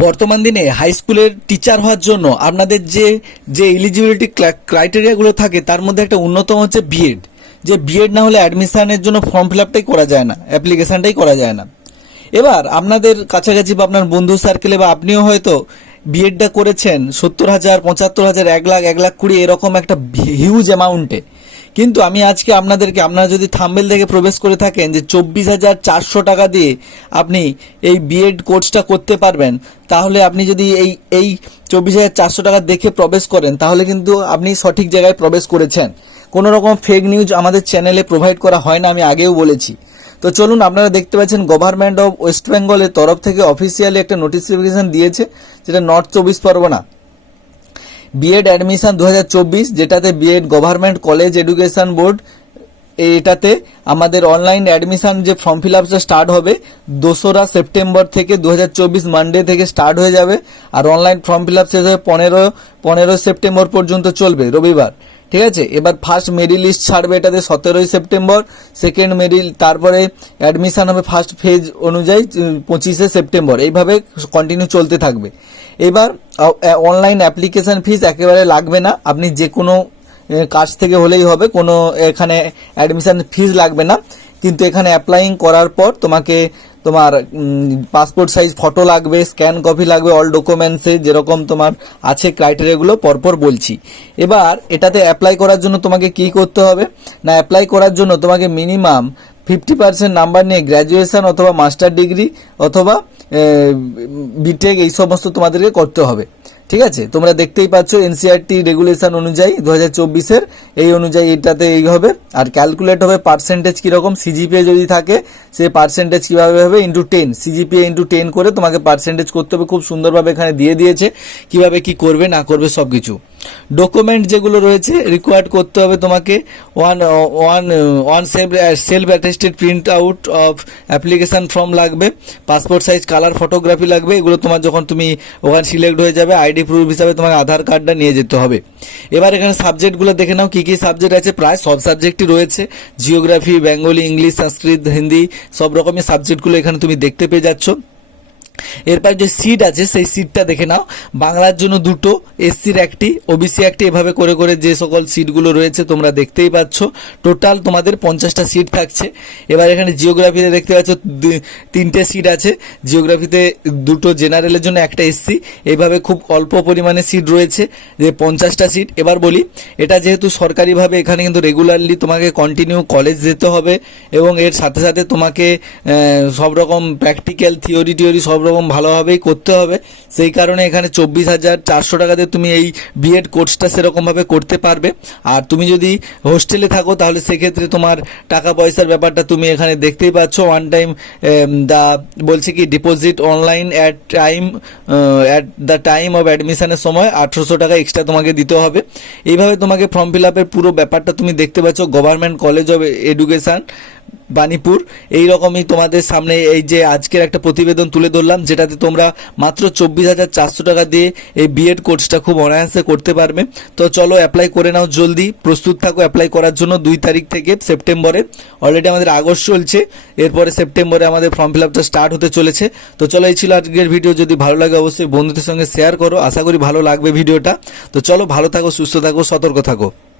বর্তমান দিনে হাই স্কুলের টিচার হওয়ার জন্য আপনাদের যে যে এলিজিবিলিটি ক্রাইটেরিয়াগুলো থাকে তার মধ্যে একটা অন্যতম হচ্ছে বিএড। যে বিএড না হলে অ্যাডমিশনের জন্য ফর্ম ফিল আপটাই করা যায় না, অ্যাপ্লিকেশনটাই করা যায় না। এবার আপনাদের কাছাকাছি বা আপনার বন্ধু সার্কেলে বা আপনিও হয়তো বিএডটা করেছেন 70,000, 75,000, 1 লাখ, 1,20,000 এরকম একটা হিউজ অ্যামাউন্টে। কিন্তু আমি আজকে আপনাদেরকে, আপনারা যদি থাম্বেল থেকে প্রবেশ করে থাকেন যে 24,400 টাকা দিয়ে আপনি এই বিএড কোর্সটা করতে পারবেন, তাহলে আপনি যদি এই 24,400 টাকা দেখে প্রবেশ করেন তাহলে কিন্তু আপনি সঠিক জায়গায় প্রবেশ করেছেন। কোনো রকম ফেক নিউজ আমাদের চ্যানেলে প্রোভাইড করা হয় না, আমি আগেও বলেছি। তো চলুন, আপনারা দেখতে পাচ্ছেন গভর্নমেন্ট অফ ওয়েস্ট বেঙ্গলের তরফ থেকে অফিসিয়ালি একটা নোটিফিকেশন দিয়েছে, যেটা নর্থ 24 পরগনা বিএড অ্যাডমিশন 2024, যেটাতে BEd government college education board, এটাতে আমাদের অনলাইন অ্যাডমিশন যে ফর্ম ফিল আপটা স্টার্ট হবে 2রা সেপ্টেম্বর থেকে 2024 মানডে থেকে স্টার্ট হয়ে যাবে। আর অনলাইন ফর্ম ফিল আপ শেষ হবে 15 সেপ্টেম্বর পর্যন্ত চলবে, রবিবার। ঠিক আছে, এবার ফার্স্ট মেরিট লিস্ট ছাড়বে এটাতে 17 সেপ্টেম্বর, সেকেন্ড মেরিট, তারপরে অ্যাডমিশন হবে ফার্স্ট ফেজ অনুযায়ী 25 সেপ্টেম্বর, এইভাবে কন্টিনিউ চলতে থাকবে। এবার অনলাইন অ্যাপ্লিকেশন ফিস একেবারে লাগবে না, আপনি যে কোনো কাজ থেকে হলেই হবে, কোনো এখানে অ্যাডমিশন ফিস লাগবে না। কিন্তু এখানে অ্যাপ্লাইং করার পর তোমাকে তোমার পাসপোর্ট সাইজ ফটো লাগবে, স্ক্যান কপি লাগবে, অল ডকুমেন্টসে যেরকম তোমার আছে ক্রাইটেরিয়াগুলো পরপর বলছি। এবার এটাতে অ্যাপ্লাই করার জন্য তোমাকে কি করতে হবে না, অ্যাপ্লাই করার জন্য তোমাকে মিনিমাম 50% নাম্বার নিয়ে গ্র্যাজুয়েশন অথবা মাস্টার ডিগ্রি অথবা বিটেক এই সমস্ত তোমাদেরকে করতে হবে। ঠিক আছে, তোমরা দেখতেই পাচ্ছ এনসিআরটি রেগুলেশন অনুযায়ী 2024-এর এই অনুযায়ী এটাতে এই হবে। আর ক্যালকুলেট হবে পার্সেন্টেজ কীরকম, সিজিপিএ যদি থাকে সেই পার্সেন্টেজ কীভাবে হবে ইন্টু 10, সিজিপিএ ইন্টু 10 করে তোমাকে পার্সেন্টেজ করতে হবে। খুব সুন্দরভাবে এখানে দিয়ে দিয়েছে কিভাবে কি করবে না করবে সব কিছু। ডকুমেন্ট যেগুলো রয়েছে রিকোয়ার্ড করতে হবে তোমাকে, one self attested print out of application form লাগবে, পাসপোর্ট সাইজ কালার ফটোগ্রাফি লাগবে। এগুলো তোমার যখন তুমি ওখানে সিলেক্ট হয়ে যাবে আইডি প্রুফ হিসাবে তোমার আধার কার্ডটা নিয়ে যেতে হবে। এবার এখানে সাবজেক্টগুলো দেখে নাও, কী কী সাবজেক্ট আছে। প্রায় সব সাবজেক্টই রয়েছে, জিওগ্রাফি, বেঙ্গলি, ইংলিশ, সংস্কৃত, হিন্দি, সব রকমের সাবজেক্টগুলো এখানে তুমি দেখতে পেয়ে যাচ্ছ। এরপর যে সিট আছে সেই সিটটা দেখে নাও, বাংলার জন্য 2টো, এসসির 1টি, ওবিসি 1টি, এভাবে করে করে যে সকল সিটগুলো রয়েছে তোমরা দেখতেই পাচ্ছ। টোটাল তোমাদের 50টা সিট থাকছে। এবার এখানে জিওগ্রাফিতে দেখতে পাচ্ছ 3টে সিট আছে, জিওগ্রাফিতে 2টো, জেনারেলের জন্য 1টা এসসি, এইভাবে খুব অল্প পরিমাণে সিট রয়েছে, যে 50টা সিট। এবার বলি, এটা যেহেতু সরকারিভাবে এখানে কিন্তু রেগুলারলি তোমাকে কন্টিনিউ কলেজ যেতে হবে এবং এর সাথে সাথে তোমাকে সব রকম প্র্যাকটিক্যাল থিওরি সব রকম ভালোভাবেই করতে হবে। সেই কারণে এখানে 24,400 টাকাতে তুমি এই বিএড কোর্সটা সেরকমভাবে করতে পারবে। আর তুমি যদি হোস্টেলে থাকো তাহলে সেক্ষেত্রে তোমার টাকা পয়সার ব্যাপারটা তুমি এখানে দেখতেই পাচ্ছ। ওয়ান টাইম বলছে কি deposit online at the time of অ্যাডমিশনের সময় 1800 টাকা এক্সট্রা তোমাকে দিতে হবে। এইভাবে তোমাকে ফর্ম ফিল আপের পুরো ব্যাপারটা তুমি দেখতে পাচ্ছ। Government college of education Banipur, এই রকমই তোমাদের সামনে এই যে আজকের একটা প্রতিবেদন তুলে ধরলাম, যেটাতে তোমরা মাত্র 24,400 টাকা দিয়ে এই বিএড কোর্সটা খুব অনায়াসে করতে পারবে। তো চলো অ্যাপ্লাই করে নাও, জলদি প্রস্তুত থাকো অ্যাপ্লাই করার জন্য। 2 তারিখ থেকে সেপ্টেম্বরে, অলরেডি আমাদের আগস্ট চলছে, এরপরে সেপ্টেম্বরে আমাদের ফর্ম ফিল আপটা স্টার্ট হতে চলেছে। তো চলো, এই ছিল আজকের ভিডিও। যদি ভালো লাগে অবশ্যই বন্ধুদের সঙ্গে শেয়ার করো, আশা করি ভালো লাগবে ভিডিওটা। তো চলো, ভালো থাকো, সুস্থ থাকো, সতর্ক থাকো।